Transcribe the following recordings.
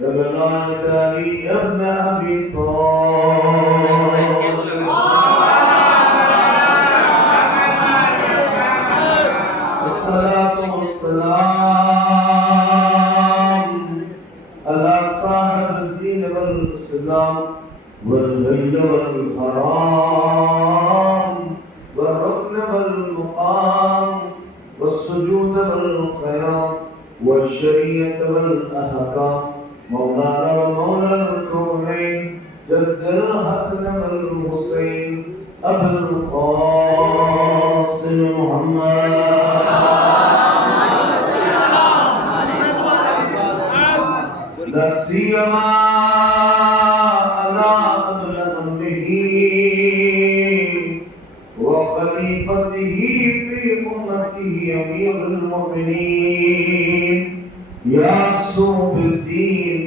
بلغت علي ابن أبي طالب الصلاة والسلام على صاحب الدين والإسلام والهل والحرام والركن والمقام والسجود والقيام والشريعة والأحكام مولانا ومولى الكونين جد الحسن والحسين أبو القاسم محمد لا سيما على قبل أمره وخليفته في أمته أمير المؤمنين يعصم بالدين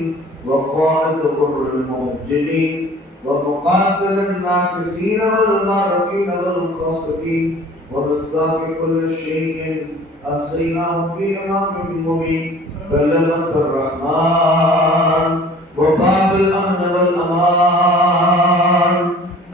وقائد غر الموجلين ومقاتل الناكسين والمارقين والقاصدين ومصداق كل شيء أحصيناه في إمام مبين بلغة الرحمن وباب الأمن والأمان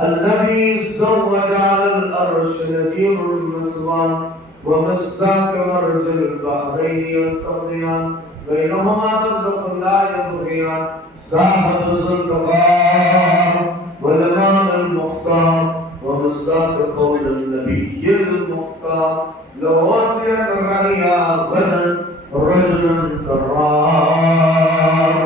الذي زوج على الأرش نذير النسوان ومصداق مرج البحرين يلتقيان بينهما برزخ لا يبغيان صاحب الزلفقار والإمام المختار ومصداق قول النبي المختار لو أعطيك الرعيا غدا رجلا كرار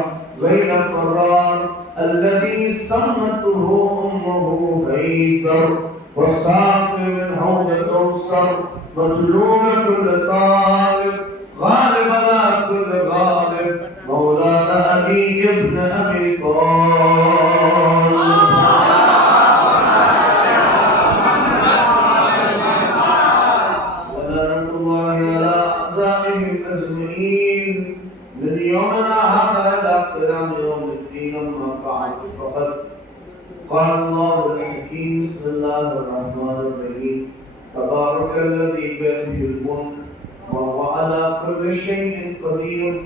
غير فرار الذي سمته أمه هيدر وساقي من حوض الكوثر مطلوب كل طالب غالب على كل غالب مولانا علي ابن أبي طالب ولعنة الله على أعدائهم أجمعين من يومنا هذا إلى قيام يوم الدين أما بعد فقد قال الله الحكيم بسم الله الرحمن الرحيم تبارك الذي بيده الملك وهو على كل شيء قدير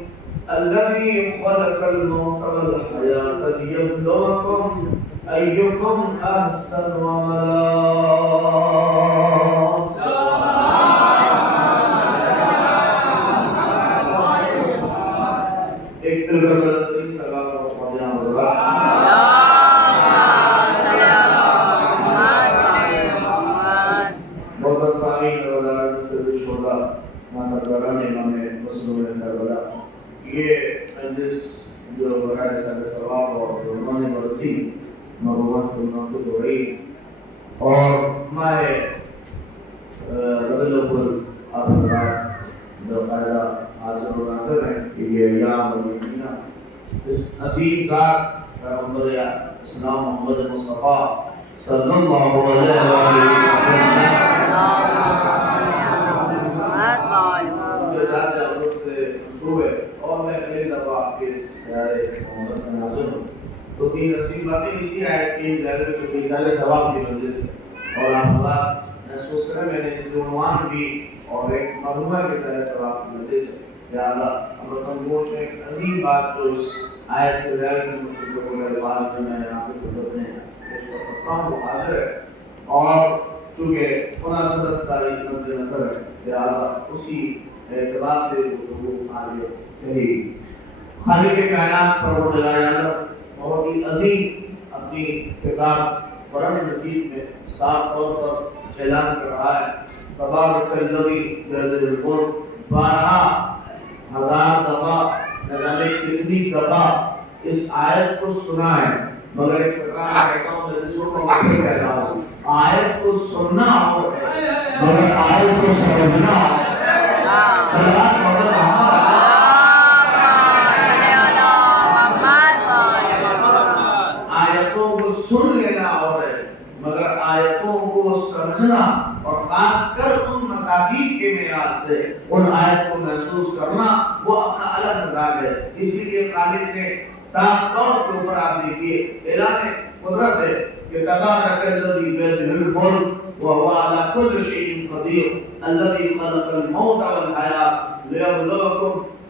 الذي خلق الموت والحياة ليبلوكم أيكم أحسن عملا یہ مجلس جو ہے سر ثواب اور درمان برسی نبوت کو ہو رہی اور ماہ ربیع الاول آخر باقاعدہ حاضر و ناظر ہیں کہ یہ ایام اور مہینہ اس عظیم ذات پیغمبر اسلام محمد مصطفیٰ صلی اللہ علیہ وسلم کے ساتھ اقدس سے منسوب ہے اور میں پہلی دفعہ آپ کے اس پیارے محمد میں حاضر ہوں تو تین عظیم باتیں اسی آیت کی ظاہر میں چونکہ اظہار ثواب کی وجہ سے اور آپ اللہ محسوس کریں میں نے اس عنوان بھی اور ایک معلومہ کے ظاہر ثواب کی وجہ سے یا اللہ امرتن گوش ایک عظیم بات جو اس آیت کے ظاہر میں مشکل کو الفاظ میں آپ کی خدمت میں پیش کر سکتا ہوں وہ حاضر ہے اور چونکہ مناسبت ساری مد نظر ہے لہٰذا اسی اعتبار سے گفتگو آگے چلی خالق کائنات پروردگار عالم بہت ہی عظیم اپنی کتاب قرآن مجید میں صاف طور پر اعلان کر رہا ہے تبارک الذی بیدہ الملک 12,000 دفعہ نہ جانے کتنی دفعہ اس آیت کو سنا ہے مگر ایک فقرہ کہتا ہوں میں دوسروں کو کہہ رہا ہوں آیت کو سننا ہو مگر آیت کو سمجھنا ہو صلوات محمد آیتوں کو سن لینا اور مگر آیتوں کو سمجھنا اور خاص کر ان مساجد کے معیار سے ان آیت کو محسوس کرنا وہ اپنا الگ مزاج ہے اس لیے خالق نے صاف طور کے اوپر آپ دیکھیے اعلان قدرت ہے کہ تبارک الذی بیدہ الملک وهو على كل شيء قدير الذي خلق الموت والحياة ليبلوكم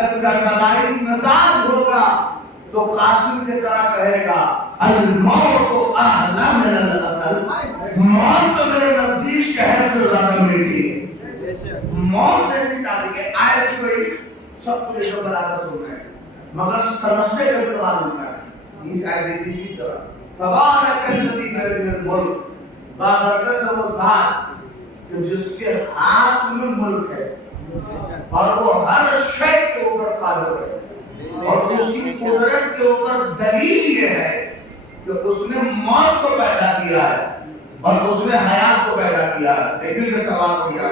اگر کربلائی مزاج ہوگا تو قاسم کی طرح کہے گا الموت احلی من الاصل، موت تو میرے نزدیک شہر سے زیادہ میٹھی ہے، موت نے نہیں ڈالی ہے۔ آیت کوئی سب کو یہ برابر سننا ہے مگر سمجھتے کے بھی معلوم ہے۔ یہ آیت اسی طرح تبارک الذی بیدہ الملک، بابرکت ہے وہ ذات کہ جس کے ہاتھ میں ملک ہے اور وہ ہر شے کے اوپر قادر ہے، اور اس کی قدرت کے اوپر دلیل یہ ہے کہ اس نے موت کو پیدا کیا ہے اور اس نے حیات کو پیدا کیا ہے۔ لیکن یہ سوال کیا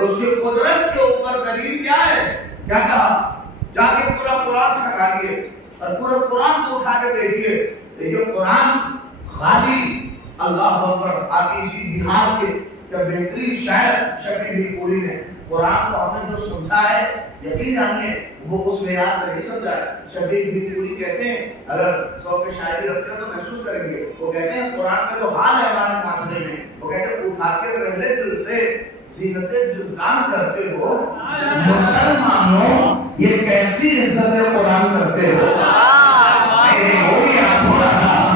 اس کی قدرت کے اوپر دلیل کیا ہے؟ کیا کہا؟ جا کے پورا قرآن چھکا دیے اور پورا قرآن کو اٹھا کے دیکھیے، یہ قرآن خالی اللہ اکبر آتی اسی بہار کے کہ بہترین شاعر شفیع بھی پوری نے قرآن کو ہم نے جو سمجھا ہے، یقین ہم نے وہ اس میں یاد نہیں سمجھا ہے۔ شفیع بھی پوری کہتے ہیں اگر 100 کے شاعری رکھتے ہو تو محسوس کریں گے، وہ کہتے ہیں قرآن میں جو حال ہے ہمارے معاشرے میں، وہ کہتے ہیں اٹھا کے پہلے دل سے زینت جزدان کرتے ہو مسلمانوں، یہ کیسی عزت قرآن کرتے ہو؟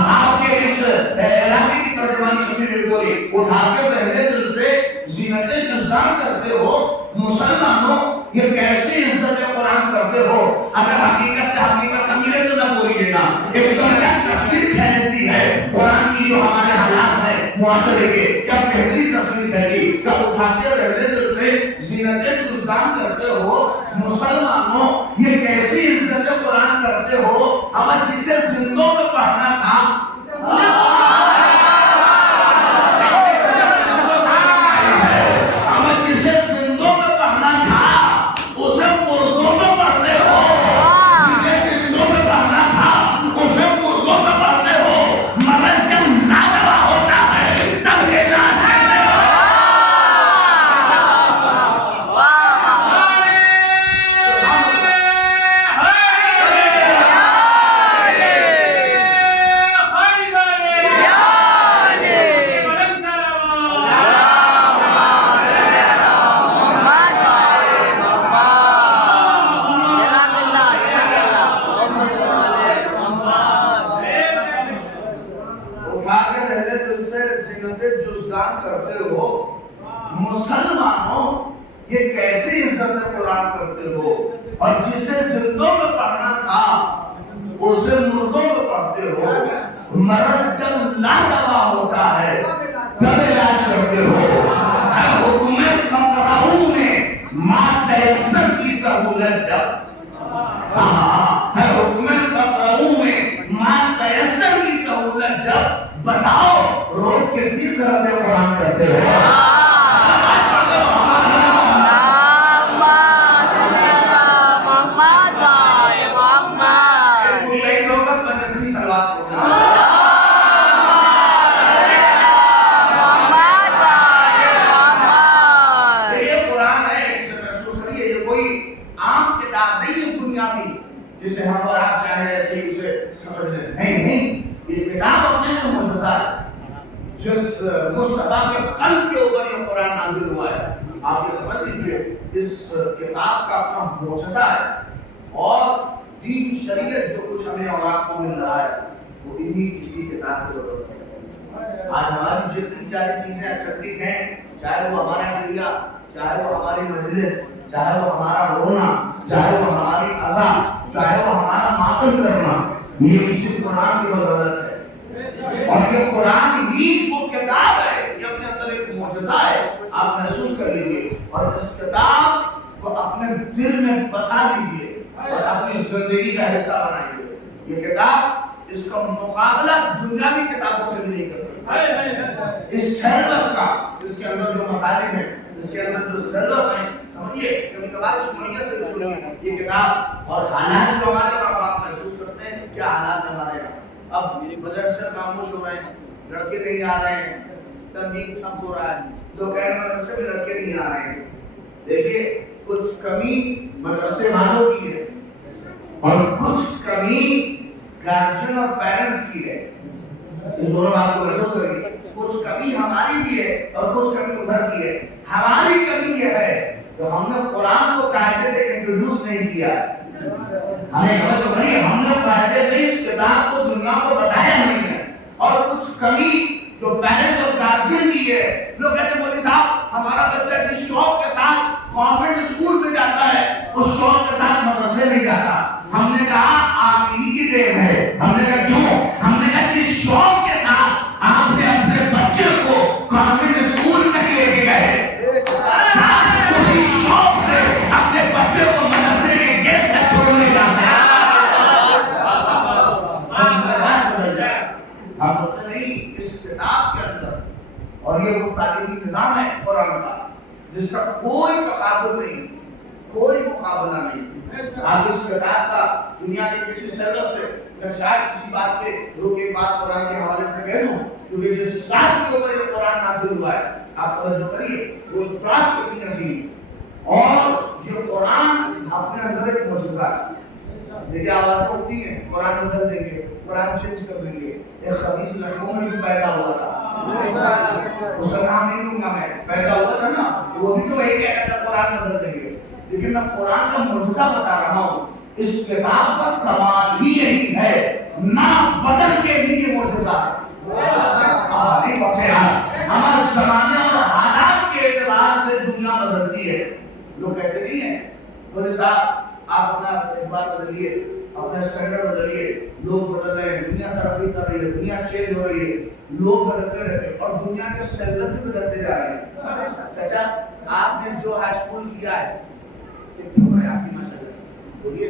آپ کے اس علاقے کی ترجمانی شفیع بھی پوری، اٹھا کے پہلے دل سے زینت جزدان کرتے ہو مسلمانوں، یہ کیسی عزت قرآن کرتے ہو؟ اگر حقیقت سے حقیقت نہ تو نہ بولیے گا، ایک تو کیا تصویر پھیلتی ہے قرآن کی جو ہمارے حالات ہے معاشرے کے، کیا پہلی تصویر ہے کہ کیا اٹھا کے پہلے دل سے زینت جزدان کرتے ہو مسلمانوں، یہ کیسی عزت قرآن کرتے ہو؟ ہمیں جسے زندوں میں پڑھنا تھا کرتے ہو مسلمانوں، یہ کیسی عزت قرآن کرتے ہو؟ اور جسے زندوں میں پڑھنا تھا اسے مردوں میں پڑھتے ہو، مرض جب لادوا ہوتا ہے تب علاج کرتے ہو، حکم فقراؤں میں ماتیسر کی سہولت جب، حکم فقراؤں میں ماتیسر کی سہولت جب، بتاؤ روز کے 30 درجے قرآن کرتے ہو؟ جسے ہم اور آپ چاہے ایسے ہی اسے سمجھ لیں، نہیں، یہ کتاب اپنے میں معجزہ ہے، جس مصطفیٰ کے قلب کے اوپر یہ قرآن نازل ہوا ہے۔ آپ یہ سمجھ لیجیے اس کتاب کا اپنا معجزہ ہے، اور دین شریعت جو کچھ ہمیں اور آپ کو مل رہا ہے وہ انہی کسی کتاب کی ضرورت ہے۔ آج ہماری جتنی ساری چیزیں اکٹھی ہیں، چاہے وہ ہمارا میڈیا، چاہے وہ ہماری مجلس، چاہے وہ ہمارا رونا، چاہے وہ ہماری اذا، چاہے وہ ہمارا ماتم کرنا، یہ اسی قرآن کی بدولت ہے، اور یہ قرآن ہی وہ کتاب ہے، یہ اپنے اندر ایک معجزہ ہے۔ آپ محسوس کر لیجیے اور اس کتاب کو اپنے دل میں بسا دیجیے اور اپنی زندگی کا حصہ بنائیے۔ یہ کتاب، اس کا مقابلہ دنیاوی کتابوں سے بھی نہیں کر سکتی۔ اس سیلبس کا، اس کے اندر جو مطالب ہیں، اس کے اندر جو سیلبس ہیں، سمجھیے کبھی کبھار اس میت سے بھی سنیے یہ کتاب، اور حالات جو ہمارے یہاں آپ محسوس کرتے ہیں کیا حالات ہیں ہمارے یہاں۔ اب مدرسے خاموش ہو رہے ہیں، لڑکے نہیں آ رہے ہیں، تنظیم ٹھپ ہو رہا ہے، دوپہر مدرسے میں لڑکے نہیں آ رہے ہیں۔ دیکھیے کچھ کمی مدرسے والوں کی ہے اور کچھ کمی گارجین اور پیرنٹس کی ہے۔ ان دونوں بات کو محسوس کریے، کچھ کمی ہماری بھی ہے اور کچھ کمی ادھر کی ہے. ہماری کمی یہ ہے کہ ہم نے قرآن کو قاعدے سے انٹروڈیوس نہیں کیا. ہمیں توجہ کریے, ہم نے قاعدے سے اس کتاب کو دنیا کو بتایا نہیں ہے. اور کچھ کمی جو پیرنٹس اور گارجین کی ہے, لوگ کہتے ہیں مولوی صاحب ہمارا بچہ جس شوق کے ساتھ گورنمنٹ اسکول میں جاتا ہے اس شوق کے ساتھ مدرسے نہیں جاتا. ہم نے کہا آپ ہی کی دین ہے. ہم نے کہا کیوں؟ ہم نے کہا جس شوق کے ساتھ آپ نے اپنے بچے کو گورنمنٹ اسکول میں لے کے گئے, وہی شوق سے اپنے بچے کو مدرسے کے گیٹ تک چھوڑنے جاتے ہیں. آپ سوچتے نہیں اس کتاب کے اندر, اور یہ وہ تعلیمی نظام ہے قرآن کا جس کا کوئی تقابل نہیں, کوئی مقابلہ نہیں. آپ اس کتاب کا دنیا کے کسی سیلبس سے میں شاید کسی بات کے روک ایک بات قرآن کے حوالے سے کہہ دوں, کیونکہ جس ساتھ کے اوپر یہ قرآن نازل ہوا ہے آپ توجہ کریے وہ ساتھ کتنی عظیم, اور یہ قرآن اپنے اندر ایک معجزہ ہے. دیکھیں آواز اٹھتی ہے قرآن بدل دیں گے, قرآن چینج کر دیں گے. ایک خبیث لڑکوں میں بھی پیدا ہوا تھا, اس کا نام نہیں لوں گا میں, پیدا ہوا تھا نا, وہ بھی تو وہی کہتا تھا قرآن بدل دیں گے. لیکن میں قرآن کا معجزہ بتا رہا ہوں. اس کتاب کا کمال ہی یہی ہے, نہ بدل کے بھی یہ معجزہ ہے. نہیں پہنچے یار, ہمارے زمانے اور حالات کے اعتبار سے دنیا بدلتی ہے. لوگ کہتے نہیں ہیں بولے صاحب آپ اپنا اعتبار بدلیے, اپنا اسٹینڈرڈ بدلیے, لوگ بدل رہے ہیں, دنیا ترقی کر رہی ہے, دنیا چینج ہو رہی ہے, لوگ بدلتے رہتے ہیں اور دنیا کے سیلبس بھی بدلتے جا رہے ہیں. اچھا آپ نے جو ہائی اسکول کیا ہے کیوں ہے آپ کی ماشاءاللہ بولیے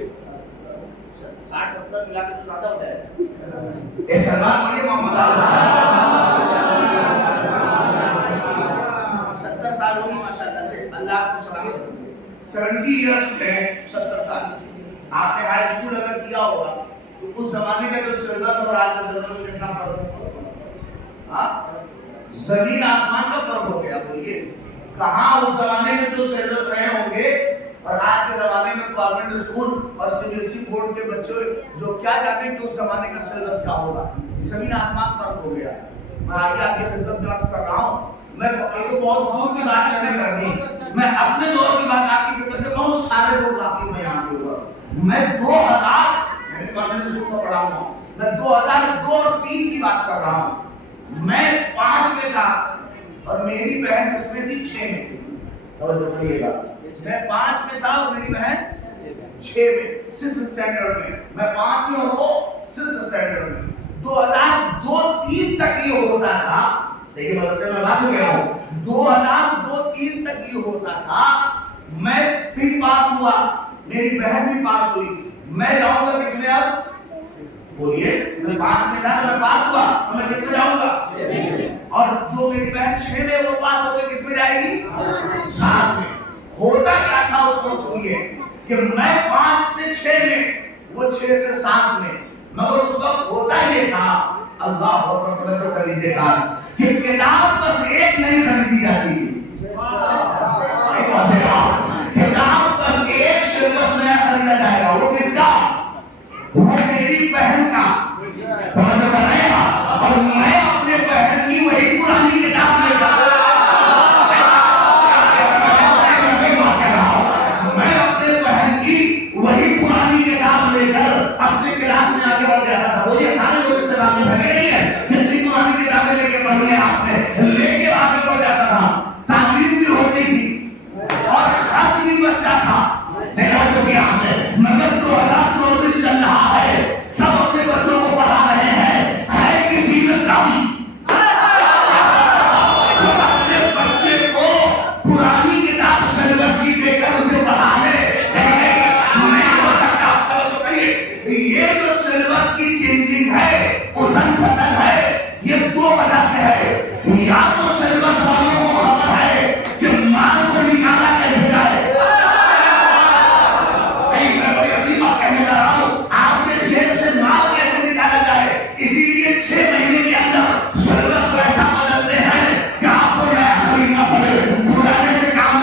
60-70 ملا کے تو زیادہ ہوتا ہے. اے سلمان بولیے محمد 70 سال ہوگی ماشاءاللہ سے, اللہ آپ کو سلامت رکھے. 70 ایئرس میں 70 سال آپ نے ہائی اسکول اگر کیا ہوگا تو اس زمانے کا جو سیلبس اور آج کے سیلبس میں کتنا فرق ہے؟ زمین آسمان کا فرق ہو گیا. بولیے کہاں اس زمانے میں جو سیلبس رہے ہوں گے اور آج کے زمانے میں گورنمنٹ اسکول اور C B S E board کے بچے جو کیا جانتے ہیں کہ اس زمانے کا سیلبس کیا ہوگا. زمین آسمان فرق ہو گیا. میں آگے آپ کی خدمت میں عرض کر رہا ہوں, میں تو بہت دور کی بات نہیں کرنی, میں اپنے دور کی بات آپ کی خدمت میں کہوں, سارے لوگ واقف ہیں یہاں کے اوپر. میں 2000 گورنمنٹ اسکول میں پڑھا ہوں, میں 2002 اور 3 کی بات کر رہا ہوں. میں 5 میں تھا اور میری بہن کس میں تھی 6 میں تھی. توجہ کریے گا, میں 5 میں تھا اور میری بہن 6 میں, 6 اسٹینڈرڈ میں. میں 5 میں اور وہ 6 اسٹینڈرڈ میں. 2002-3 تک یہ ہوتا تھا, دیکھیں مدرسے میں بات کر رہا ہوں, 2002-3 تک یہ ہوتا تھا. میں پھر پاس ہوا, میری بہن بھی پاس ہوئی. میں جاؤں گا کس میں اب بولیے, میں 5 میں تھا میں پاس ہوا تو میں کس میں جاؤں گا, اور جو میری بہن 6 میں وہ پاس ہو گئی کس میں جائے گی 7 میں. ہوتا کیا تھا اس کو سنیے کہ میں 5 سے 6 میں, وہ 6 سے 7 میں, مگر اس وقت ہوتا یہ تھا, اللہ اکبر توجہ کر لیجیے گا, کہ کتاب بس ایک نہیں خریدی جاتی. کتاب بس ایک سیلبس نیا خریدا جائے گا, وہ کس کا, وہ میری بہن کا, اور میں اپنے بہن کی وہی پرانی کتاب لے کر, میں اپنے بہن کی وہی پرانی کتاب لے کر اپنے کلاس میں آگے بڑھ جاتا تھا. وہ یہ سارے لوگ اس سے بات میں لگے نہیں ہے, کتنی پرانی کتابیں لے کے پڑھی ہیں آپ نے, لے کے آگے بڑھ جاتا تھا. تعلیم بھی ہوتی تھی اور خرچ بھی بچتا تھا. دیکھا تو کیا مگر 2024 چل رہا ہے, سب اپنے بچوں کو پڑھا رہے ہیں, ہے کسی میں کم اپنے بچے کو پرانی کتاب سیلبس کی دے کر اسے پڑھا لے. نہیں ہو سکتا. یہ جو سیلبس کی چینجنگ ہے, ادھن پھٹن ہے, یہ 2 وجہ سے ہے. یا تو سیلبس والوں کو خبر ہے کہ مال کو نکالا کیسے جائے. کہنے جا رہا ہوں, آپ کے جیل سے مال کیسے نکالا جائے, اسی لیے 6 مہینے کے اندر سیلبس کو ایسا بدلتے ہیں کہ آپ کو نیا خریدنا پڑے, پرانے سے کام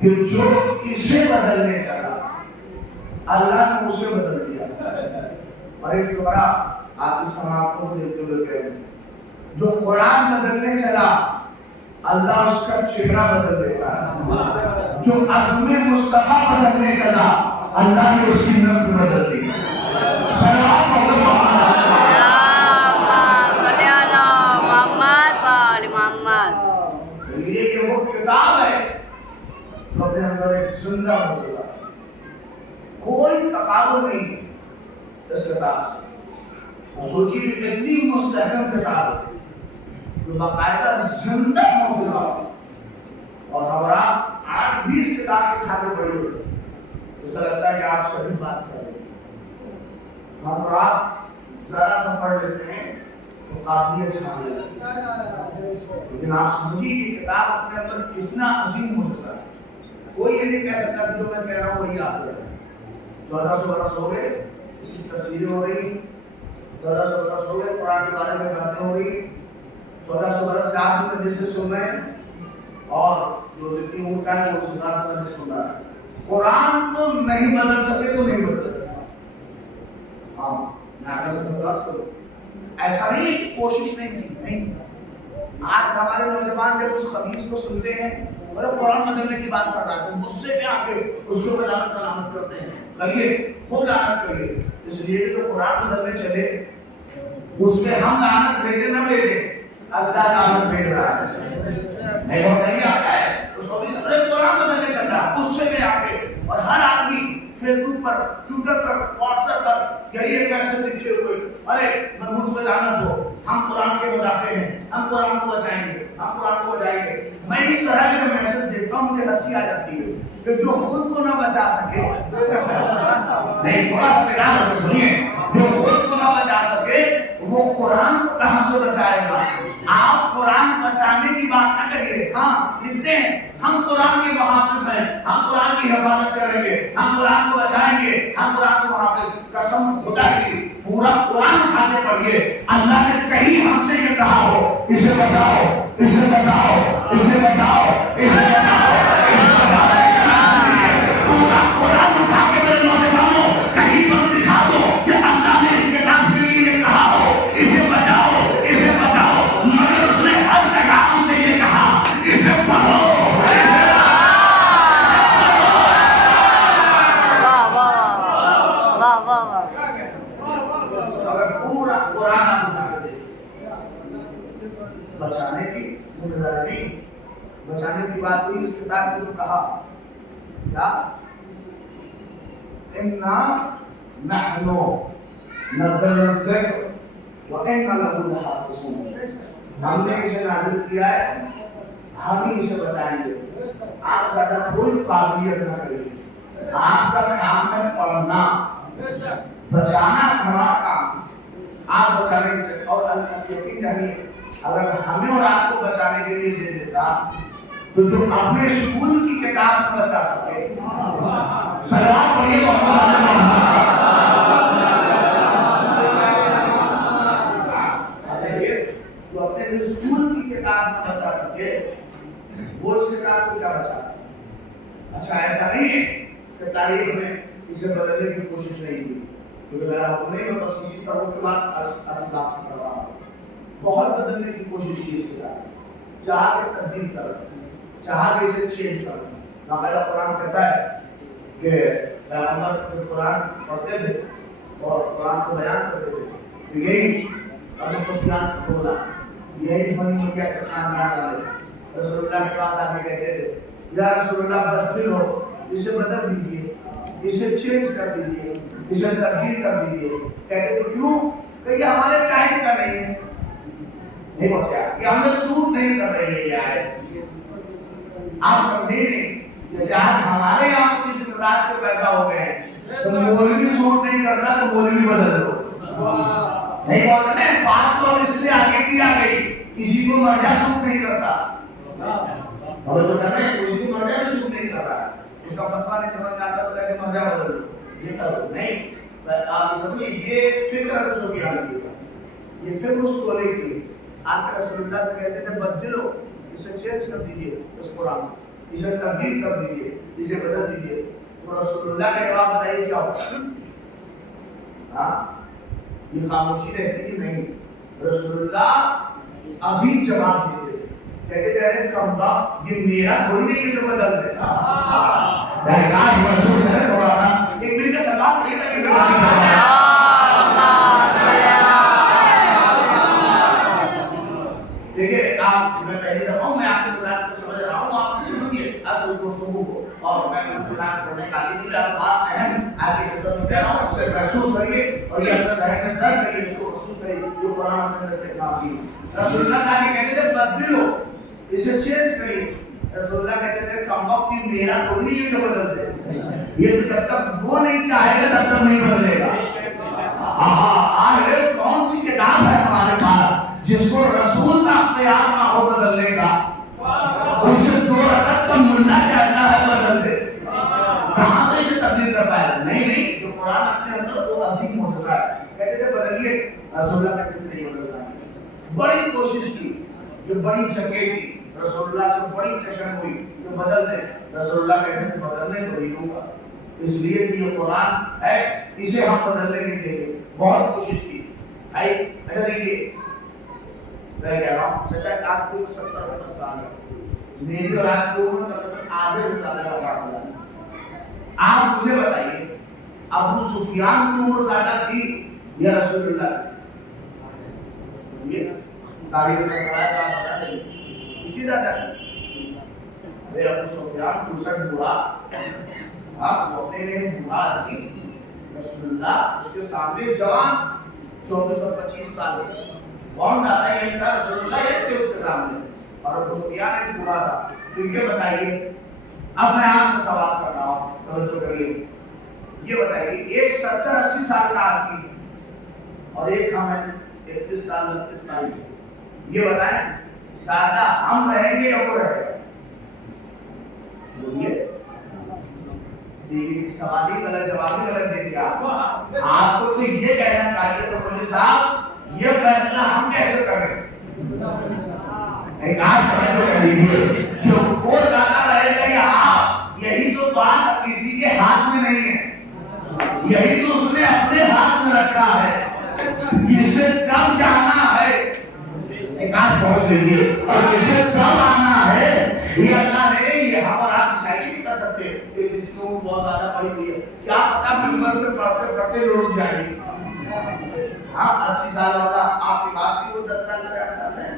کہ جو اسے بدلنے چلا اللہ نے اسے بدل دیا. اور ایک فقرہ آپ کی سماعتوں کو دیکھتے ہوئے کہہ رہے ہیں جو قرآن بدلنے چلا اللہ اس کا چہرہ بدل دیتا ہے. جو عزم مصطفیٰ بدلنے چلا اللہ نے اس کی نسل بدل دی. یہ وہ کتاب ہے جو اپنے اندر ایک زندہ موجودہ ہے. کوئی تقابل نہیں اس کتاب سے. سوچیے اتنی مستحکم کتاب جو باقاعدہ زندہ موجودہ ہے. اور ہمارا 8-20 کتاب کے کھاتے پڑی ہوئی ایسا لگتا ہے کہ آپ سبھی بات کر رہے ہیں. ہم اور آپ ذرا سا پڑھ لیتے ہیں تو قابلیت چھانے لگتی ہے. لیکن آپ سمجھیے یہ کتاب اپنے اندر کتنا عظیم معجزہ ہے. کوئی یہ نہیں کہہ سکتا کہ جو میں کہہ رہا ہوں وہی آپ کر رہے ہیں. 1400 برس ہو گئے اس کی تفسیریں ہو رہی, 1400 برس ہو گئے قرآن کے بارے میں باتیں ہو رہی, 1400 برس سے آپ مجھے سے سن رہے ہیں اور جو جتنی ان کا ہے وہ اس بات میں سن رہا ہے. قرآن کو نہیں بدل سکے تو نہیں بدل سکتا. ہاں میں اگر برداشت کروں ایسا نہیں کہ کوشش نہیں کی. نہیں, آج ہمارے نوجوان جب اس خبیث کو سنتے ہیں اور قرآن بدلنے کی بات کر رہا ہے تو غصے میں آ کے اس کو لعنت کرتے ہیں. کریے خود لعنت کریے. اس لیے کہ جو قرآن بدلنے چلے اس پہ ہم لعنت بھیجے نہ بھیجے اللہ لعنت بھیج رہا ہے. نہیں ہوتا نہیں آتا ہے اس کو بھی قرآن بدلنے چل رہا غصے میں آ کے. اور ہر آدمی فیس بک پر, ٹویٹر پر, واٹس ایپ پر یہی ایک میسج لکھے ہوئے ارے منحوس پہ لعنت ہو, ہم قرآن کے مدافع ہیں, ہم قرآن کو بچائیں گے, ہم قرآن کو بچائیں گے. میں اس طرح کے میسج دیکھتا ہوں مجھے ہنسی آ جاتی ہے کہ جو خود کو نہ بچا سکے نہیں تھوڑا سا پیغام سنیے, جو خود کو نہ بچا سکے وہ قرآن کو کہاں سے بچائے گا. آپ قرآن بچانے کی بات نہ کریے. ہاں لکھتے ہیں ہم قرآن کے محافظ ہیں, ہم قرآن کی حفاظت کریں گے, ہم قرآن کو بچائیں گے, ہم قرآن کو محافظ. قسم خدا کی پورا قرآن کھاتے پڑھیے اللہ نے کہیں ہم سے یہ کہا ہو اسے بچاؤ, اسے بچاؤ, اسے بچاؤ, اسے بچاؤ, اسے بچاؤ. پورا قرآن اٹھا کے میرے نوجوانوں کہیں پر دکھا دو کہ اللہ نے اس کتاب کے لیے یہ کہا ہو اسے بچاؤ, اسے بچاؤ. مگر اس نے ہر جگہ ہم سے یہ کہا اسے پڑھو. پورا قرآن اٹھا کے بچانے کی ذمہ داری نہیں. بچانے کی بات ہوئی اس کتاب کو کہا کیا اِنَّا نَحْنُ نَزَّلْنَا الذِّكْرَ وَإِنَّا لَهُ لَحَافِظُونَ. ہم نے اسے نازل کیا ہے, ہم ہی اسے بچائیں گے. آپ کا کوئی قابلیت نہ کرے. آپ کا کام ہے پڑھنا, بچانا ہمارا کام. آپ بچانے کے اور یقین نہیں اگر ہمیں اور آپ کو بچانے کے لیے دے دیتا تو جو اپنے اسکول کی کتاب کو بچا سکے صلوات پڑھیے جو اپنے اسکول کی کتاب کو بچا سکے وہ اس کتاب کو کیا بچا. اچھا ایسا نہیں ہے کہ تاریخ میں اسے بدلنے کی کوشش نہیں کی کیونکہ میرا حکم نہیں میں بس اسی طرح کے بعد اصل بات کر رہا ہوں. بہت بدلنے کی کوشش کی اس کتاب, چاہا کہ تبدیل کر, چاہا کہ اسے چینج کر. باقاعدہ قرآن کہتا ہے کہ پیغمبر قرآن پڑھتے تھے اور قرآن کو بیان کرتے تھے. یہی ابو سفیان کو بولا, یہی بنی امیہ کے خاندان والے رسول اللہ کے پاس آ کے کہتے تھے یا رسول اللہ بدل ہو, اسے بدل دیجیے, اسے چینج کر دیجیے, اسے تبدیل کر دیجیے. کہتے تھے کیوں کہ یہ ہمارے ٹائم کا نہیں ہے. نہیں وہ کیا یہ ہمیں سوٹ نہیں کر رہی ہے. یار آپ سمجھے نہیں جیسے آج ہمارے یہاں جس مزاج سے پیدا ہو گئے ہیں تو مولوی سوٹ نہیں کرتا تو مولوی بدل دو. نہیں بولتے ہیں بات تو اس سے آگے کی آ گئی, کسی کو مرجع سوٹ نہیں کرتا. اور جو کہتے ہیں کسی کو مرجع بھی سوٹ نہیں کر رہا, اس کا فتویٰ نہیں سمجھ میں آتا تو کہ مرجع بدل دو, یہ کرو نہیں. آپ سمجھیں یہ فکر رسول کی حالت کی, یہ فکر اس کو لے کی. آپ رسول اللہ سے کہتے تھے بدلو, اسے چینج کر دیجیے اس قرآن. اسے تبدیل کر دیجیے، اسے بدل دیجیے۔ تو رسول اللہ کا جواب بتائیے کیا ہوگا؟ ہاں یہ خاموشی رہتی ہے نہیں، رسول اللہ عظیم جواب دیتے تھے، کہتے تھے ارے کم وقت یہ میرا تھوڑی نہیں ہے جو بدل دے گا۔ آج محسوس ہے تھوڑا سا ایک منٹ کا سلام پڑھیے تاکہ دیکھیے آپ، میں پہلی دفعہ ہوں، میں آپ کے مزاج کو سمجھ رہا ہوں، آپ سمجھیے اصل گفتگو کو، اور میں قرآن پڑھنے کا نہیں رہا، بات اہم آپ کی خدمت میں کہہ رہا ہوں، اسے محسوس کریے اور یہ اپنے ذہن میں درج کریے، اس کو محسوس کریے جو قرآن اپنے اندر کتنا عظیم ہے۔ رسول اللہ صاحب یہ کہتے تھے بدلو، اسے چینج کریے۔ رسول اللہ کہتے تھے کم وقت کی میرا کوئی نہیں جو بدل دے، یہ تو جب تک وہ نہیں چاہے گا تب تک نہیں بدلے گا۔ آخر کون سی کتاب ہے ہمارے پاس جس کو رسول کا اختیار نہ ہو بدلنے کا؟ اسے 2 رکعت کا ملا چاہتا ہے بدل دے، کہاں سے اسے تبدیل کر پائے؟ نہیں، جو قرآن اپنے اندر وہ عظیم معجزہ ہے۔ کہتے تھے بدلیے، رسول اللہ کہتے تھے نہیں بدلنا ہے۔ بڑی کوشش کی، جو بڑی جگہ کی، رسول اللہ سے بڑی ٹیشن ہوئی کہ بدل دے، رسول اللہ کہتے تھے بدلنے کو نہیں دوں گا، اس لیے کہ یہ قرآن ہے اسے ہم بدلنے نہیں دیں گے۔ بہت کوشش کی، اچھا دیکھیے میں کہہ رہا ہوں چچا آپ کو 70-80 سال ہے، میری اور آپ کو تقریباً آدھے سے زیادہ کا فاصلہ ہے۔ آپ مجھے بتائیے ابو سفیان کی عمر زیادہ تھی یا رسول اللہ کی؟ یہ تاریخ میں پڑھا ہے، آپ بتا دیں اسی زیادہ تھی۔ ابو سفیان 62 بوڑھا، وہ اپنے لیے بوڑھا آدمی، رسول اللہ اس کے سامنے جوان 24 اور 25 سال کے، کون جاتا ہے یہ تھا رسول اللہ یہ تھے اس کے سامنے، اور ابو سفیان ایک بوڑھا تھا۔ تو یہ بتائیے، اب میں آپ سے سوال کر رہا ہوں، توجہ کریے، یہ بتائیے ایک 70-80 سال کا آدمی اور ایک ہم ہیں 31 سال 32 سال کے، یہ بتائیں زیادہ ہم رہیں گے یا وہ رہے گا؟ سوالی غلط جوابی غلط دے دیا آپ کو، تو یہ کہنا چاہیے تو مولوی صاحب یہ فیصلہ ہم کیسے کریں؟ ایک آج سمجھو کر لیجیے کہ وہ زیادہ رہے گا یا آپ، یہی تو بات کسی کے ہاتھ میں نہیں ہے، یہی تو اس نے اپنے ہاتھ میں رکھا ہے، اسے کب جانا ہے ایک آج پہنچ لیجیے، اور اسے کب آنا ہے یہ اللہ نے، یہ ہم اور آپ ڈیسائیڈ نہیں کر سکتے کہ جس کی عمر بہت زیادہ پڑی ہوئی ہے، کیا پتا منبر پہ پڑھتے پڑھتے لوٹ جائے۔ ہاں 80 سال والا آپ کی بات کی وہ 10 سال کا 10 سال ہے،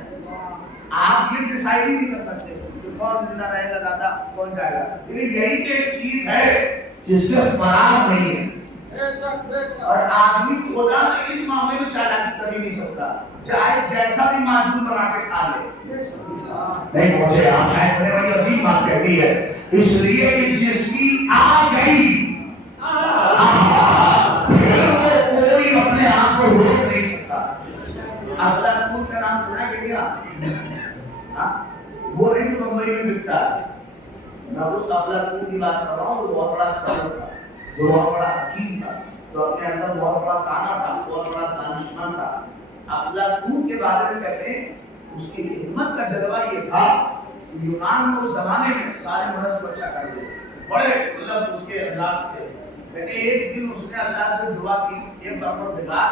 آپ یہ ڈیسائیڈ ہی نہیں کر سکتے کہ کون زندہ رہے گا زیادہ کون جائے گا، لیکن یہی تو ایک چیز ہے جس سے فرار نہیں ہے، اور آدمی خدا سے اس معاملے میں چالاکی کر ہی نہیں سکتا، چاہے جیسا بھی معجون بنا کے کھا لے۔ نہیں پہنچے آپ شاید بڑے بڑی عظیم بات کہتی ہے، اس لیے کہ جس کی آ گئی پھر وہ کوئی اپنے آپ کو روک نہیں سکتا۔ افلاطون کا نام سنا ہے کہ نہیں؟ وہ نہیں جو بمبئی میں بکتا ہے، میں اس افلاطون کی بات کر رہا ہوں، وہ بہت بڑا اسکالر تھا، وہ بہت بڑا حکیم تھا، جو اپنے اندر بہت بڑا دانا تھا، بہت بڑا دانشمند تھا۔ افلاطون کے بارے میں کہتے ہیں اس کی حکمت کا جلوہ یہ تھا کہ یونان میں اس زمانے میں سارے مرض کو اچھا کر دے، بڑے مطلب اس کے انداز تھے۔ کہتے ہیں ایک دن اس نے اللہ سے دعا کی، ایک پروردگار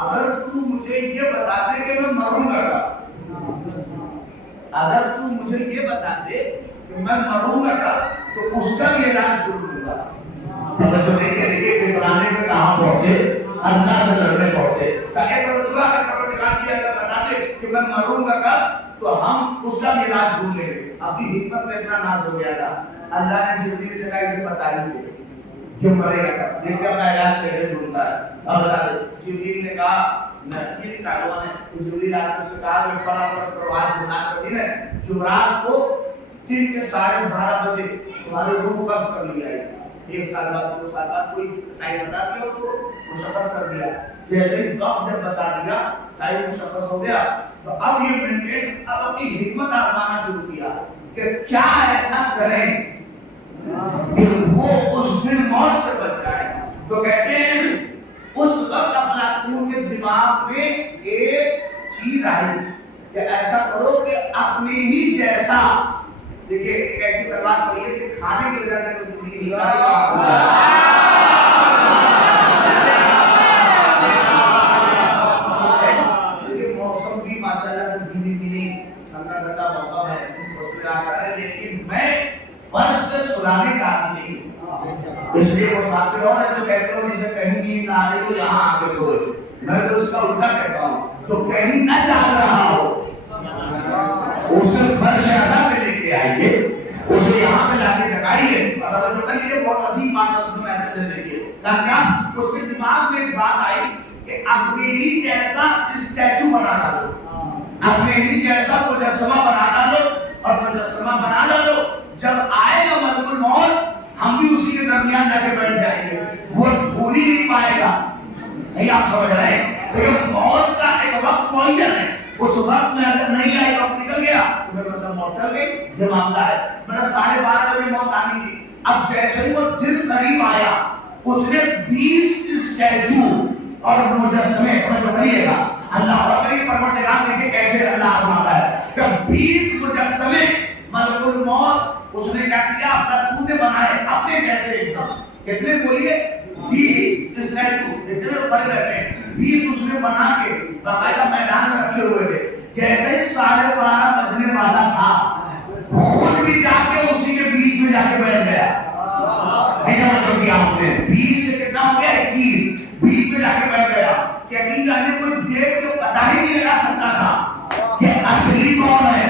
اگر تو مجھے یہ بتا دے کہ میں مروں گا، اگر تو مجھے یہ بتا دے کہ میں مروں گا تو اس کا بھی علاج کر دوں گا۔ تو دیکھیے کہ پرانے میں کہاں پہنچے، اللہ سے لڑنے پہنچے، تاکہ پروردگار کی اگر بتا دے کہ میں مروں گا تو ہم اس کا بھی علاج ڈھونڈ لیں گے۔ ابھی حکمت میں اتنا ناز ہو گیا تھا، اللہ نے جبریل سے اسے بتائی تھی کہ مرے گا، دیکھیں اپنا علاج کیسے ڈھونڈتا ہے۔ اب بتا دے جبریل نے کہا یہ نکالو نے، تو جبریل آ کر سے کہا کہ فلاں فرض کرو آج جمعرات کا دن ہے، جمعرات کو دن کے 12:30 بجے تمہاری روح قبض کر لی جائے گی۔ 1 سال بعد 2 سال بعد کوئی ٹائم بتا دیا، اس کو مشخص کر دیا، جیسے ہی وقت جب بتا دیا ٹائم مشخص ہو گیا، تو اب یہ مینٹین اب اپنی حکمت آزمانا شروع کیا کہ کیا ایسا کریں کہ وہ اس دن موت سے بچ جائے۔ تو کہتے ہیں اس وقت افلاطون کے دماغ میں ایک چیز آئی کہ ایسا کرو کہ اپنے ہی جیسا دیکھیے ایک ایسی سلوات پڑھی ہے کہ کھانے کی وجہ سے تو کسی کی دیکھیے موسم بھی ماشاءاللہ بھینی بھینی ٹھنڈا ٹھنڈا موسم ہے لیکن میں فرش پہ سلانے کا آدمی نہیں ہوں، اس لیے وہ ساتھی اور جو کہتے ہو جسے کہیں نیند نہ آئے تو یہاں آ کے سوئے، میں تو اس کا الٹا کہتا ہوں تو کہیں نہ جا رہا ہو اسے فرش ادا پہ لے کے آئیے، اسے یہاں پہ لا کے جگائیے۔ اور جو کہ یہ بہت عظیم بات ہے، اس میں میسج دیکھیے کیا اس کے دماغ میں ایک بات آئی کہ اپنے ہی جیسا اسٹیچو بنا ڈالو، اپنے ہی جیسا مجسمہ بنا ڈالو، اور مجسمہ بنا ڈالو، جب آئے گا ملک الموت ہم بھی اسی کے درمیان جا کے بیٹھ جائیں گے، وہ بھول ہی نہیں پائے گا۔ نہیں آپ سمجھ رہے ہیں؟ لیکن موت کا ایک وقت معین ہے، اس وقت میں اگر نہیں آئی وقت نکل گیا تو مطلب موت کر گئی، یہ معاملہ ہے۔ میرا 12:30 بجے موت آنی تھی، اب جیسے ہی وہ دن قریب آیا اس نے 20 اسٹیچو اور مجسمے جو کریے گا اللہ اکبر پروردگار دیکھے کیسے اللہ آزماتا ہے کہ 20 مجسمے ملک الموت اس نے کیا کیا افلاطون نے بنائے اپنے جیسے ایک دم، کتنے بولیے 20 اسٹیچو اتنے بڑے رہتے ہیں، 20 اس نے بنا کے باقاعدہ میدان میں رکھے ہوئے تھے۔ جیسے ہی 12:30 بجنے والا تھا خود بھی جا کے اسی کے بیچ میں جا کے بیٹھ گیا۔ ایسا مطلب کیا آپ نے 20 سے کتنا ہو گیا 21 بیچ میں جا کے بیٹھ گیا کہ یقین جانے کوئی دیکھ کے پتہ ہی نہیں لگا سکتا تھا کہ اصلی کون ہے۔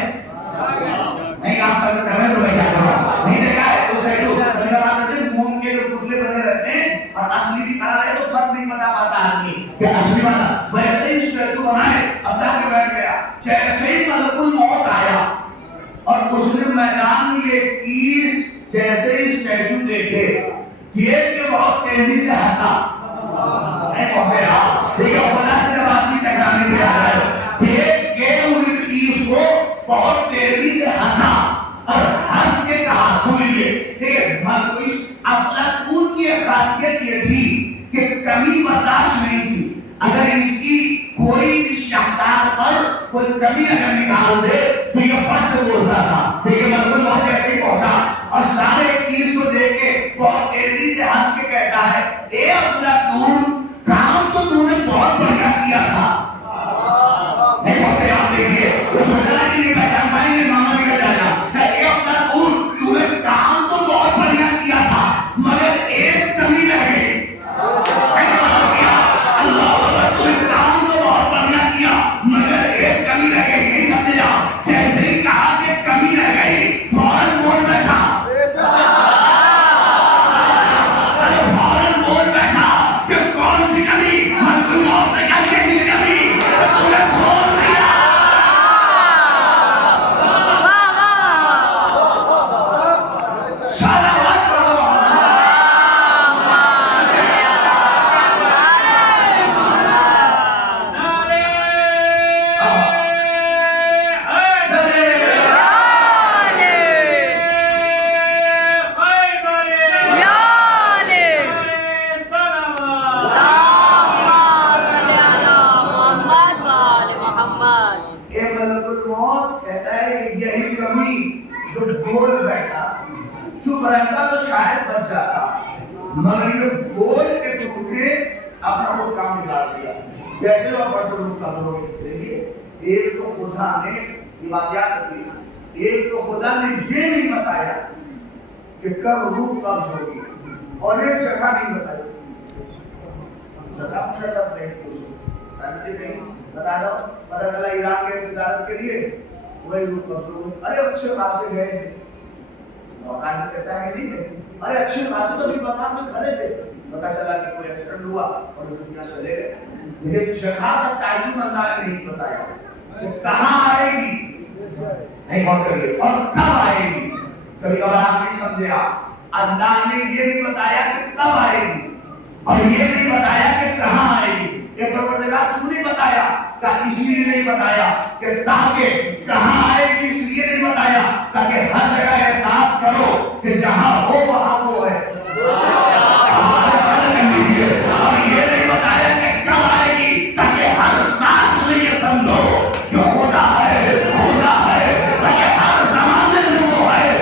نہیں آپ کر رہے تو میں کیا کروں، نہیں دیکھا ہے اس سے جو کبھی بات ہے موم کے جو پتلے بنے رہتے ہیں اور اصلی بھی کھڑا رہے تو فرق نہیں بتا پاتا آدمی کہ اصلی والا ویسے ہی اسٹیچو بنائے اب جا کے بیٹھ گیا۔ جیسے ہی ملک الموت آیا اور اس نے میدان میں 21 جیسے ہی اسٹیچو دیکھے دیکھ کے بہت تیزی سے ہنسا۔ نہیں پہنچے آپ دیکھیں خدا سے جب آدمی ٹکرانے پہ آ رہا ہے دیکھ کے ان 21 کو بہت تیزی سے ہنسا اور ہنس کے کہا سنیے دیکھیں افلاطون کی ایک خاصیت یہ تھی کہ کمی برداشت نہیں تھی، اگر اس کی کوئی شاہکار پر کوئی کمی اگر نکال دے تو یہ فرض سے بولتا تھا۔ دیکھیں ملک الموت ایسے ہی پہنچا اور سارے 21 کو دیکھ کے بہت تیزی سے ہنس کے کہتا ہے اے افلاطون کام تو تم نے بہت بڑھیا کیا تھا۔ نہیں پہنچے آپ دیکھیے اس وجہ کی نہیں پہچان پائیں گے ماما بھی جانا اے افلاطون تم نے کام تو بہت بڑھیا کیا تھا مگر ایک کمی رہ گئی۔ اللہ تم نے کام تو بہت بڑھیا کیا مگر ایک کمی رہ گئی۔ نہیں سمجھا؟ جیسے ہی کہا کہ کمی رہ گئی فوراً بول بیٹھا چپ رہتا تو شاید بچ جاتا مگر یہ بول کے تم نے اپنا خود کام نکال دیا۔ جیسے وہ فرض روح کا لوگ دیکھیے ایک تو خدا نے یہ بات یاد رکھیے، ایک تو خدا نے یہ نہیں بتایا کہ کب روح قبض ہوگی اور ایک جگہ نہیں بتائی، جگہ مشخص نہیں تھی اس کو نہیں بتا دو پتہ چلا ایران کے تجارت کے لیے وہی روح قبض ہوگی۔ ارے اچھے خاصے گئے تھے موقعی کہتا ہے نہیں گئے، ارے اچھے خاصے تو بھی مقام میں کھڑے تھے، پتہ چلا کہ کوئی ایکسیڈنٹ ہوا اور دنیا چلے گئے۔ لیکن جگہ کا تعین اللہ نے نہیں بتایا کہ کہاں آئے گی، نہیں غور کریے، اور کب آئے گی۔ کبھی اور آپ نہیں سمجھے، اللہ نے یہ نہیں بتایا کہ کب آئے گی اور یہ نہیں بتایا کہ کہاں آئے گی۔ یہ پروردگار کیوں نہیں بتایا؟ کہ اس لیے نہیں بتایا کہ تاکہ کہاں آئے گی اس لیے نہیں بتایا تاکہ ہر جگہ احساس کرو کہ جہاں ہو وہاں وہ ہے۔ اور یہ نہیں بتایا کہ کب آئے گی تاکہ ہر سانس میں یہ سمجھو کہ خدا ہے، خدا ہے، تاکہ ہر زمانے میں وہ ہے۔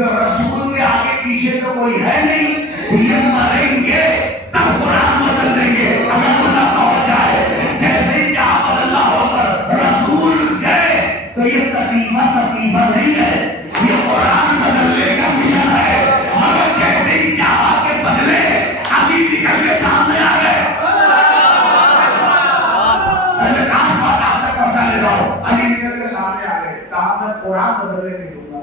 کہ رسول کے آگے پیچھے تو کوئی ہے نہیں، یہ مریں گے تب قرآن بدل دیں گے اگر اللہ ہو جائے۔ جیسے ہی چاہ بدلنا ہو کر رسول گئے تو یہ سقیفہ نہیں ہے، یہ قرآن بدلنے کا مشن ہے، مگر جیسے ہی چاہا کے بدلے ابھی نکل کے سامنے آ گئے۔ پہلے کہاں بات آپ تک پہنچا لے رہا ہوں، ابھی نکل کے سامنے آ گئے، کہا میں قرآن بدلنے نہیں دوں گا۔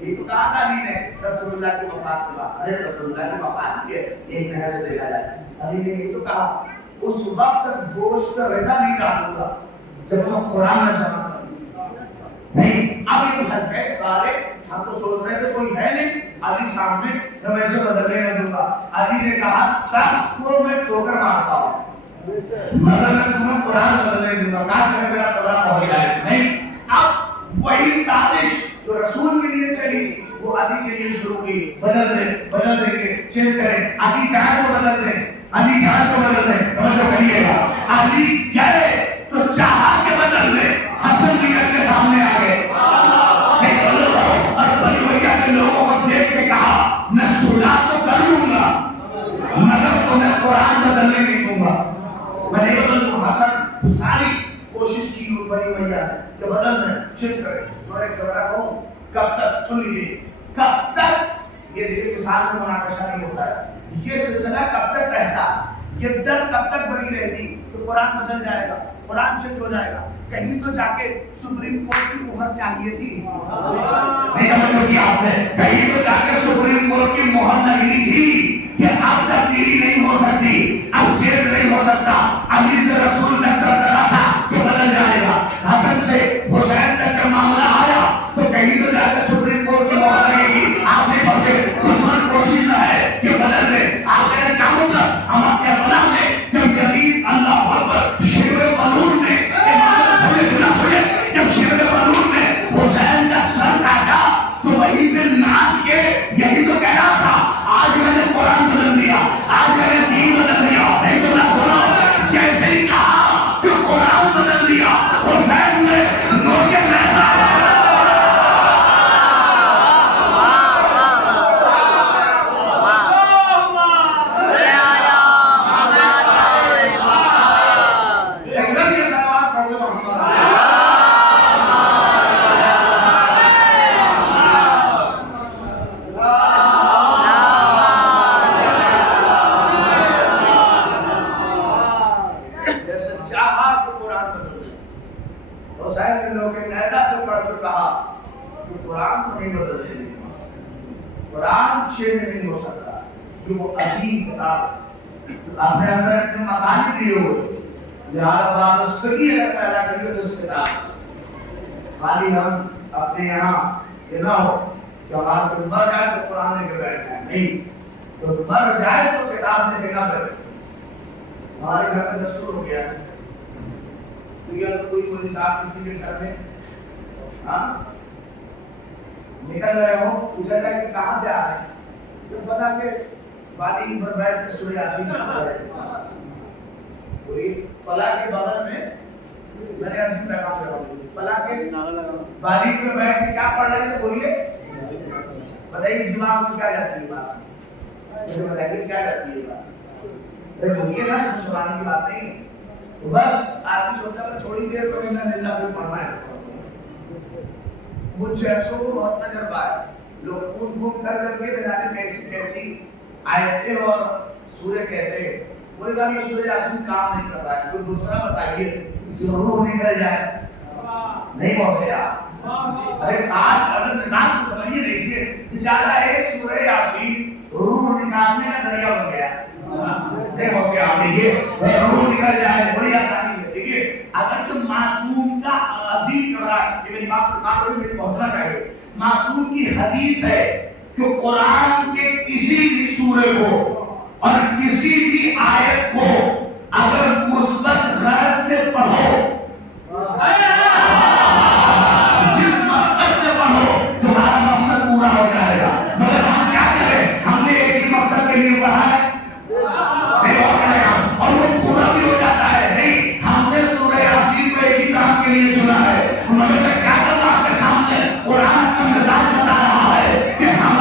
یہ تو کہا تھا علی نے رسول اللہ کی وفات کے بعد، ارے رسول اللہ کی وفات کی ایک مہینے سے دیکھا جائے، علی نے یہ تو کہا اس وقت تک گوشت رضا نہیں ڈالوں گا جب تک قرآن نہ جمع کر نہیں۔ اب یہ پھنس گئے کارے، ہم تو سوچ رہے تھے کوئی ہے نہیں علی سامنے، میں ایسے بدلنے نہ دوں گا۔ علی نے کہا تخت کو میں ٹھوکر مارتا ہوں مگر میں تمہیں قرآن بدلنے دوں گا، کاش میں میرا قرآن پہنچ جائے۔ نہیں، اب وہی سازش جو رسول کے لیے چلی وہ علی کے لیے شروع کی، بدل دیں گے، چینج کریں، علی چاہے تو بدل دیں، علی چاہے تو بدل دیں، توجہ کریے گا۔ علی گئے تو چاہا کہ بدل دیں، حسن نکل کے سامنے آ گئے، اور بنی بھیا کے لوگوں کو دیکھ کے کہا میں صلح تو کر لوں گا مگر تمہیں قرآن بدلنے نہیں دوں گا۔ میں نہیں بدل دوں۔ حسن ساری کوشش کی بنی بھیا کہ بدل دیں، چینج کریں، اور ایک سوالہ کہوں کب تک، سن لیجیے، کب تک یہ دیر مثال میں مناقشہ نہیں ہوتا ہے، یہ سلسلہ کب تک رہتا، یہ ڈر کب تک بنی رہتی کہ قرآن بدل جائے گا، قرآن چینج ہو جائے گا، کہیں تو جا کے سپریم کورٹ کی مہر چاہیے تھی، نہیں سمجھ کیا آپ نے، کہیں تو جا کے سپریم کورٹ کی مہر لگنی تھی کہ اب تبدیلی نہیں ہو سکتی، اب چینج نہیں ہو سکتا۔ علی سے رسول نے کرا تھا کہ بدل جائے گا، حسن سے حسین تک کا معاملہ آیا تو کہیں تو جا کے سپریم کورٹ کی مہر لگے گی، آپ نے پڑھے دشمن کوشش نہ ہے کہ بدل دے، آپ نے کیا ہوگا ہم اپنے بنا میں جب یزید اللہ اکبر شیب بنور نے جب شیب بنور نے حسین کا سر کاٹا تو وہی پہ ناچ کے یہی تو کہہ رہا تھا آج میں نے قرآن بدل دیا، آج میں نے دین بدل دیا، نہیں تو نہ سنو، جیسے ہی کہا کہ قرآن بدل دیا حسین نے نوکے لہرا نہیں ہو سکتا کہ وہ عظیم کتاب اپنے اندر اتنے مقامی دیے ہوئے، لہذا بارسگی اگر پیدا کریے تو اس کتاب خالی ہم اپنے یہاں یہ نہ ہو کہ ہمارا کوئی مر جائے تو قرآن لے کے بیٹھ جائے، نہیں، تو مر جائے تو کتاب لے کے نہ بیٹھے۔ ہمارے گھر میں دستور ہو گیا ہے کہ کوئی صاحب کسی کے گھر میں نکل رہے ہو، پوچھا جائے کہ کہاں سے آ رہے ہیں، تو فلاں کے بالین پر بیٹھ کے سورہ یاسین پڑھ رہے ہیں، پوری فلاں کے بغل میں میں نے عظیم پیغام لگا دی، فلاں کے بالین پر بیٹھ کے کیا پڑھ رہے تھے، بولیے بتائیے، دماغ میں کیا جاتی ہے بات، مجھے بتائیے کیا جاتی ہے بات، بولیے نا، چھپانے کی بات نہیں ہے، بس آدمی سوچتا ہے تھوڑی دیر تو میں نے اللہ کو پڑھنا ہے، مجھ جیسوں کو بہت تجربہ ہے، لوگ خون کر کر کے جانے کیسی کیسی آیتیں اور سورہ کہتے ہیں، بولے گا یہ سورہ یاسین کام نہیں کر رہا ہے، کوئی دوسرا بتائیے جو روح نکل جائے، نہیں پہنچے آپ، ارے خاص اگر نظام کو سمجھیے، دیکھیے بیچارہ ایک سورہ یاسین روح نکالنے کا ذریعہ بن گیا، نہیں پہنچے آپ، دیکھیے روح نکل جائے بڑی آسانی ہے۔ دیکھیے اگر تو معصوم کا عظیم کر رہا ہے، یہ میری بات کو پہنچنا چاہیے، معصوم کی حدیث ہے کہ قرآن کے کسی بھی سورے کو اور کسی بھی آیت کو اگر مثبت غرض سے پڑھو، جس مقصد سے پڑھو تمہارا مقصد پورا ہو جائے گا، مگر ہم کیا کریں، ہم نے ایک ہی مقصد کے لیے پڑھا ہے اور وہ پورا بھی ہو جاتا ہے، نہیں، ہم نے سورہ یاسین کو ایک ہی کام کے لیے چنا ہے، مگر میں کیا کر رہا ہوں آپ کے سامنے، قرآن کا مزاج بتا رہا ہے کہ ہم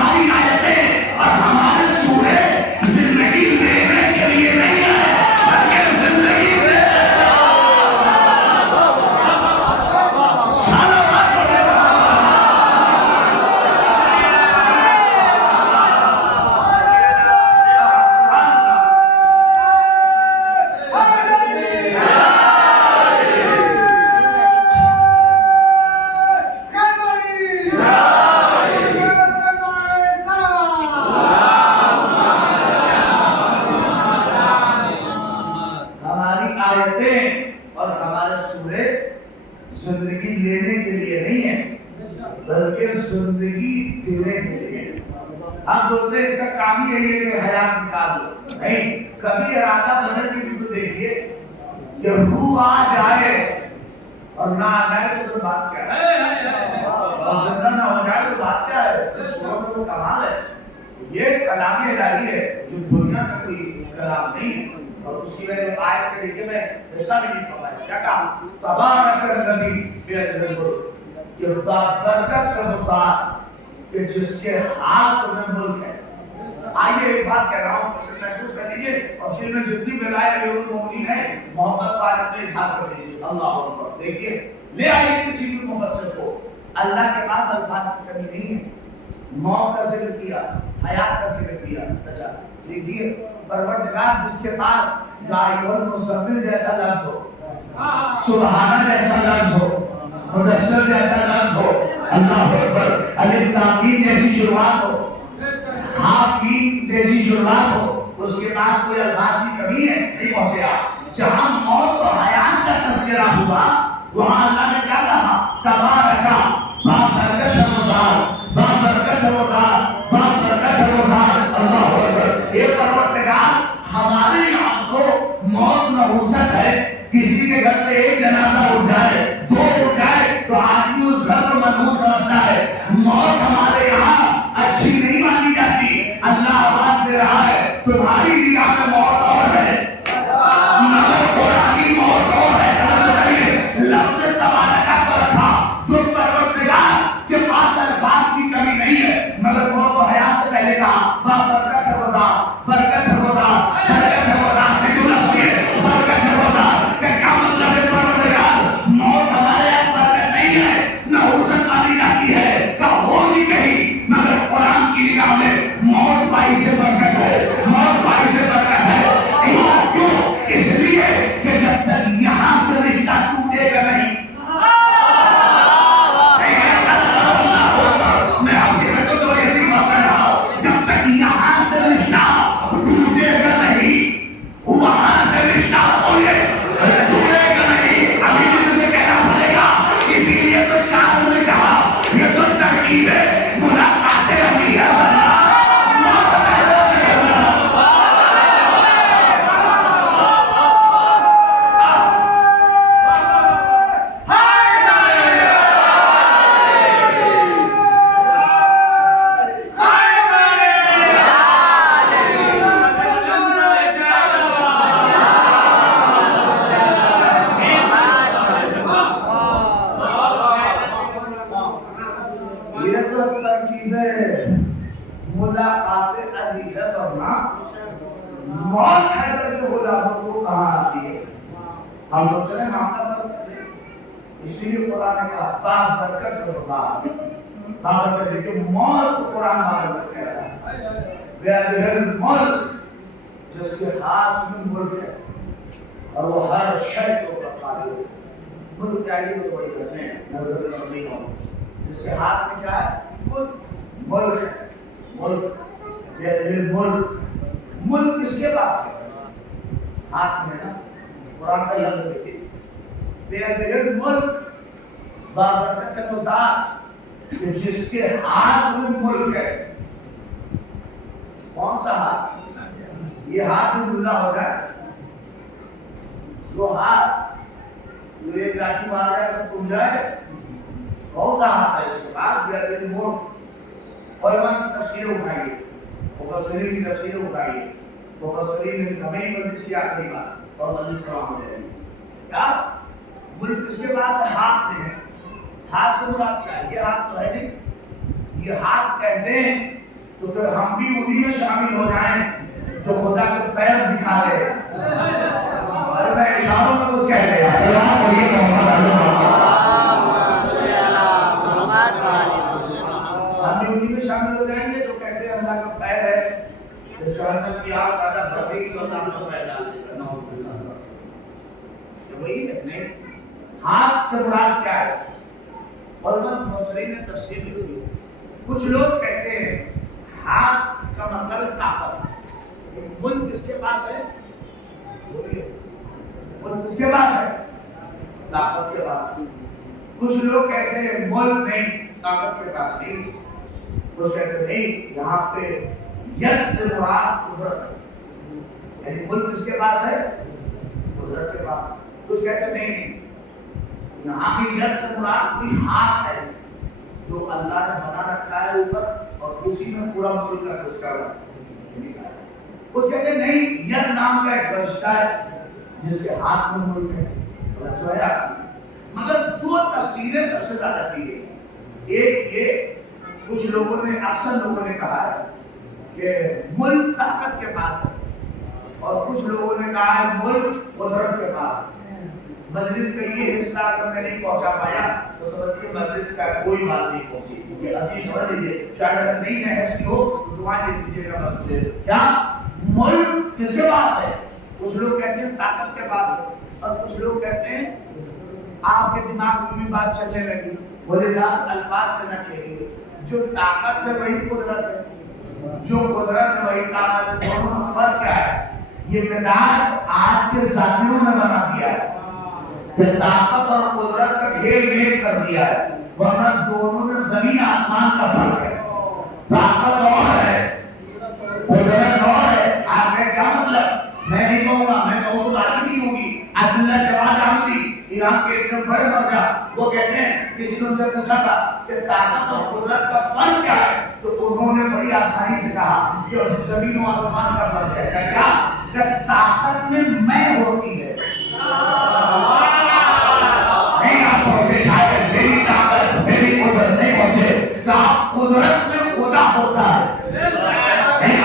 ہم سوچتے ہیں اس کا کام ہی یہی ہے کہ حیات نکال دو، نہیں، کبھی ارادہ بدل کے بھی تو دیکھیے کہ روح آ جائے اور نہ آ جائے تو بات کیا ہے، اور زندہ نہ ہو جائے تو بات کیا ہے، اس سورت میں تو کمال ہے، یہ کلام الہی ہے جو دنیا میں کوئی کلام نہیں ہے۔ اور اس کی وجہ سے آیت کے دیکھیے میں ایسا بھی نہیں پڑھا ہے، کیا کہا تبارک الذی بیدہ الملک، کہ برکت ہے وہ ذات کہ جس کے ہاتھ میں ملک ہے۔ آئیے ایک بات کہہ رہا ہوں، اسے محسوس کر لیجیے اور دل میں جتنی بلائے امیر المومنین ہے محمد واجب میں اظہار کر دیجیے۔ اللہ اکبر، دیکھیے لے آئیے کسی بھی مفسر کو، اللہ کے پاس الفاظ کی کمی نہیں ہے، موت کا ذکر کیا، حیات کا ذکر کیا، اچھا دیکھیے پروردگار جس کے پاس یا ایھا المزمل جیسا لفظ ہو، سبحانہ جیسا لفظ ہو، مدثر جیسا لفظ ہو، اللہ اکبر، الف لام میم جیسی شروعات ہو، حامیم جیسی شروعات ہو، اس کے پاس کوئی الفاظ کی کمی ہے نہیں پہنچے آپ۔ جہاں موت اور حیات کا تذکرہ ہوا وہاں اللہ نے کیا کہا تبارک بابرکت ہے وہ ذات، بابرکت ہے وہ ذات، بابرکت ہے وہ ذات، اللہ اکبر۔ یہ پروردگار ہمارے یہاں کو موت نحوست ہے، کسی کے گھر سے ایک جنازہ اٹھ جائے، دو اٹھ جائے تو آدمی اس گھر کو منحوس سمجھتا ہے۔ موت ہمارے یہاں اچھی نہیں مانی جاتی، اللہ آواز دے رہا ہے تمہاری نگاہ میں موت اور ہے، مگر قرآن کی موت اور ہے۔ لفظ تبارک کو رکھا جو پروردگار کے پاس الفاظ کی کمی نہیں ہے، مگر موت و حیات سے پہلے کہا بابرکت ہے وہ ذات، برکت ہے وہ ذات، برکت ہے وہ ذات، برکت ہے وہ ذات۔ کیا مطلب ہے پروردگار موت ہمارے یہاں برکت نہیں ہے، نحوست مانی جاتی ہے، کہ ہوگی کہیں، مگر قرآن کی نگاہ میں موت باعث برکت ہے، موت باعث برکت ہے۔ کیوں؟ اس لیے کہ جب تک یہاں سے رشتہ ٹوٹے گا نہیں، میں آپ کے گھر تو ایسی بات کر رہا ہوں، جب تک یہاں سے رشتہ ٹوٹے گا نہیں وہاں سے رشتہ جڑے گا نہیں، ابھی بھی مجھے کہنا پڑے گا۔ اسی لیے تو شاعر نے کہا یہ تو ترکیب ہے ملاقاتیں ابھی ہے، موت ہے کر کے بولا کو کہاں آتی ہے؟ ہم سوچ رہے ہیں معاملہ برکت ہے، اسی لیے قرآن نے کہا بابرکت ہے وہ ذات، بابرکت ہے کہ موت کو قرآن بابرکت کہہ رہا ہے۔ بیدہ الملک، جس کے ہاتھ میں ملک ہے اور وہ ہر شے کو قادر ہے۔ ملک چاہیے تو بڑی رسیں نہیں ہوں، جس کے ہاتھ میں کیا ہے ملک ہے، ملک بیدہ الملک، ملک کس کے پاس ہے؟ ہاتھ میں ہے نا، قرآن کا لفظ دیکھیے بیدہ الملک، بابرکت ہے وہ ذات کہ جس کے ہاتھ میں ملک ہے۔ کون سا ہاتھ؟ یہ ہاتھ میں ملا ہو جائے، وہ ہاتھ جو ایک لاٹھی مار جائے تو ٹوٹ جائے، کون سا ہاتھ ہے اس کے پاس؟ بیدہ الملک۔ علماء کی تفسیریں اٹھائیے، مفسرین کی تفسیریں اٹھائیے، مفسرین نے ہمیں ہی مجلس کی آخری بات اور مجلس تمام ہو جائے گی۔ کیا ملک کس کے پاس ہے؟ ہاتھ میں ہے۔ ہاتھ سے مراد کیا ہے؟ یہ ہاتھ تو ہے نہیں، یہ ہاتھ کہتے ہیں تو پھر ہم بھی انہی میں شامل ہو جائیں جو خدا کے پیر دکھا دے۔ ارے میں اشاروں میں کچھ کہہ دیا، سلام علیکم محمد ہم بھی انہی میں شامل ہو جائیں گے جو کہتے ہیں اللہ کا پیر ہے، جہنم کی آگ آدھا بڑھے گی تو اللہ کو پیر ڈال دے گا، نعوذ باللہ سے۔ وہی ہے نہیں، ہاتھ سے مراد کیا ہے؟ علماء مفسرین نے تفسیر لکھی، کچھ لوگ کہتے ہیں ہاتھ کا مطلب ہے طاقت۔ ملک کس کے پاس ہے؟ ملک کس کے پاس ہے؟ طاقت کے پاس۔ کچھ لوگ کہتے ہیں ملک نہیں، طاقت کے پاس نہیں۔ وہ کہتے نہیں یہاں پہ ید سے مراد قدرت ہے، یعنی ملک کس کے پاس ہے؟ قدرت کے پاس ہے۔ کچھ کہتے نہیں یہاں بھی ید سے مراد کوئی ہاتھ ہے جو اللہ نے بنا رکھا ہے اوپر اور اسی میں پورا ملک کا سسٹم ہے۔ کچھ کہتے نہیں ید نام کا ایک فرشتہ ہے جس کے ہاتھ میں ملک ہے، مگر دو تفسیریں سب سے زیادہ دی گئی۔ ایک یہ کچھ لوگوں نے اکثر لوگوں نے کہا ہے کہ ملک طاقت کے پاس ہے، اور کچھ لوگوں نے کہا ہے ملک قدرت کے پاس ہے۔ مجلس کا یہ حصہ اگر میں نہیں پہنچا پایا تو سمجھیے مجلس کا کوئی بات نہیں پہنچی، یہ عزیز سمجھ لیجیے، شاید اگر نہیں نہج ہو تو دعائیں دے دیجیے گا بس مجھے۔ کیا ملک کس کے پاس ہے؟ کچھ لوگ کہتے ہیں طاقت کے پاس ہے، اور کچھ لوگ کہتے ہیں آپ کے دماغ میں بھی بات چلنے لگی، بولے صاحب الفاظ سے نہ کہیے، جو طاقت ہے وہی قدرت ہے، جو قدرت ہے وہی طاقت ہے، دونوں میں فرق کیا ہے؟ یہ مزاج آج کے ساتھیوں نے بنا دیا ہے کہ طاقت اور قدرت کا گھیر میل کر دیا ہے، ورنہ دونوں میں زمین آسمان کا فرق ہے۔ طاقت اور ہے، قدرت اور ہے۔ آپ کا کیا مطلب؟ میں نہیں کہوں گا، میں کہوں تو بات نہیں ہوگی۔ عبداللہ جواد عامری ایران کے ایک بڑے مرجع، وہ کہتے ہیں کسی نے ان سے پوچھا تھا کہ طاقت اور قدرت کا فرق کیا ہے، تو انہوں نے بڑی آسانی سے کہا کہ زمین و آسمان کا فرق ہے۔ کیا؟ کہ طاقت میں میں ہوتی ہے، نہیں آپ پہنچے شاید میری طاقت میری قدرت نہیں پہنچے، کہ آپ قدرت میں خدا ہوتا ہے، نہیں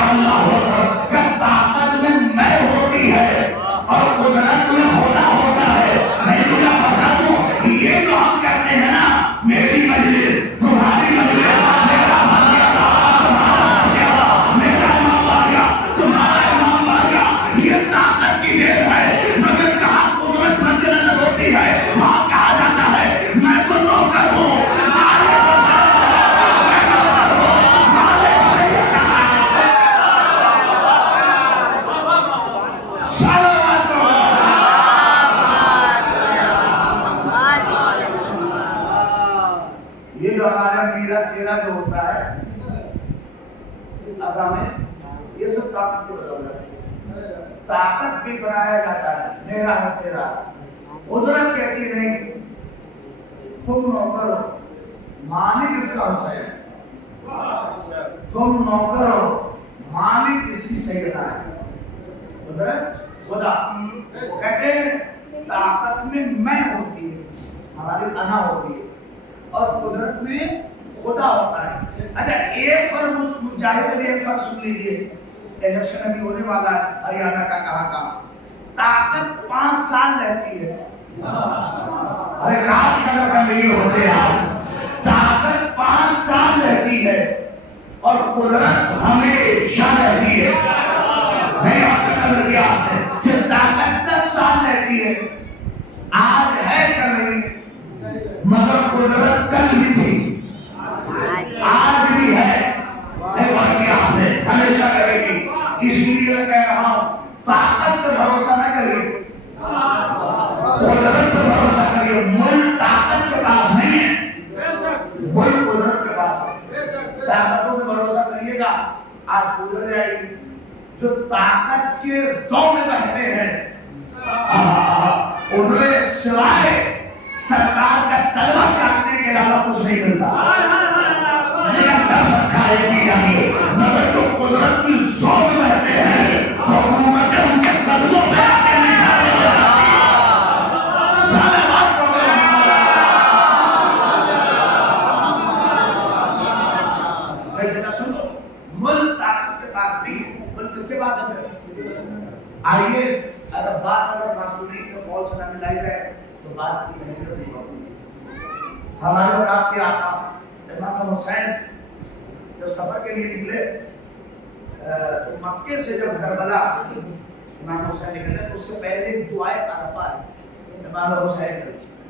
اللہ ہوتا، کہ طاقت میں میں ہوتی ہے اور قدرت میں خدا ہوتا ہے۔ میں تمہیں بتا دوں یہ جو ہم کہتے ہیں نا میری مجلس تمہاری مجلس، میرا مسجد تمہارا مسجد، میرا امام باغیہ تمہارا امام باغیہ، یہ طاقت کی دیر ہے، مگر جہاں قدرت مد نظر ہوتی ہے وہاں کہا جاتا ہے میں تو نوکر ہوں، تیرا جو ہوتا ہے میں یہ سب طاقت کے بدولت ہے۔ طاقت بھی بنایا جاتا ہے میرا ہے تیرا، قدرت کہتی نہیں تم نوکر ہو، مالک اس کا حسین، تم نوکر ہو مالک اس کی سیدہ ہے، قدرت خدا۔ وہ کہتے ہیں طاقت میں میں ہوتی ہے، ہماری انا ہوتی ہے، اور قدرت میں خدا ہوتا ہے۔ اچھا ایک فرق مجاہد علی ایک فرق سن لیجیے، الیکشن ابھی ہونے والا ہے ہریانہ کا، کہاں طاقت 5 سال رہتی ہے، ارے کاش کا رقم نہیں ہوتے آپ، طاقت 5 سال رہتی ہے اور قدرت ہمیشہ رہتی ہے۔ نہیں آپ کا قدر کیا ہے کہ طاقت 10 سال رہتی ہے، آج ہے کل نہیں، مگر قدرت کل بھی تھی آج بھی ہے، ہمیشہ رہے گی۔ اس لیے میں کہہ رہا ہوں طاقت پر بھروسہ نہ کریے، قدرت پر بھروسہ کریے۔ ملک طاقت کے پاس نہیں ہے، ملک قدرت کے پاس ہے۔ طاقتوں پر بھروسہ کریے گا آج گزر جائے گی۔ جو طاقت کے زو میں بہتے ہیں انہیں سوائے سرکار کا کلمہ چاہنے کے علاوہ کچھ نہیں ملتا۔ مگر جو قدرت کی زو میں بہتے ہیں حکومت ان کے قدموں پہ آتے ہیں۔ ملک طاقت کے پاس نہیں ہے، ملک کس کے پاس ہے؟ آئیے ایسا بات اگر معصومی کے قول سے نہ ملائی جائے تو بات کی اہمیت نہیں ہوتی۔ ہمارے اور آپ کے آقا امام حسین جب سفر کے لیے نکلے تو مکے سے جب کربلا امام حسین نکلے اس سے پہلے دعائے عرفہ ہے امام حسین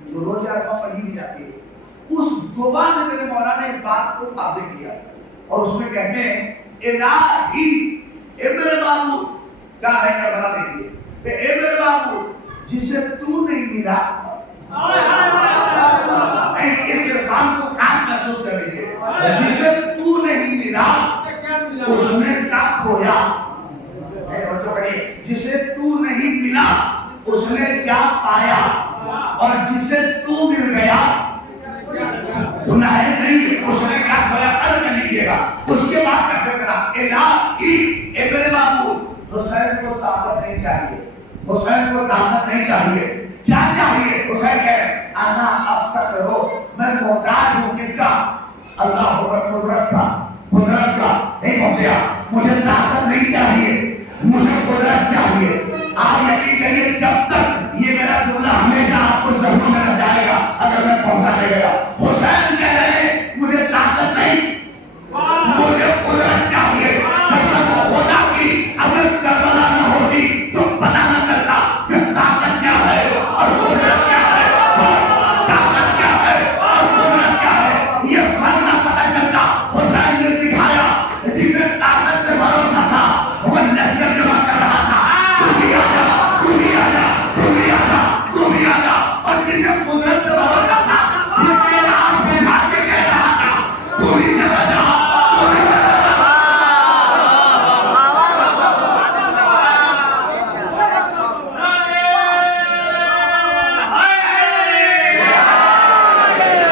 جو روز عرفہ پڑھی بھی جاتی ہے، اس دعا نے میرے مولا نے اس بات کو واضح کیا اور اس میں کہتے ہیں الہی اے میرے بابو، کیا ہے کربلا دیکھیے کہ اے میرے بابو جسے تو نہیں ملا، اس عرفان کو کاش محسوس کر لیجیے، جسے نہیں ملا اس نے کیا کھویا؟ جسے تو نہیں ملا اس نے کیا پایا؟ اور جسے تو مل گیا گناہ نہیں، اس نے کیا کھویا؟ کل میں لکھیے گا۔ اس کے بعد کا فکرہ الہی ابن معبود، حسین کو طاقت نہیں چاہیے، حسین کو طاقت نہیں چاہیے، کیا چاہیے؟ حسین کہہ رہے انا افتقر ہو، میں محتاج ہوں کس کا؟ اللہ پر قدرت کا، قدرت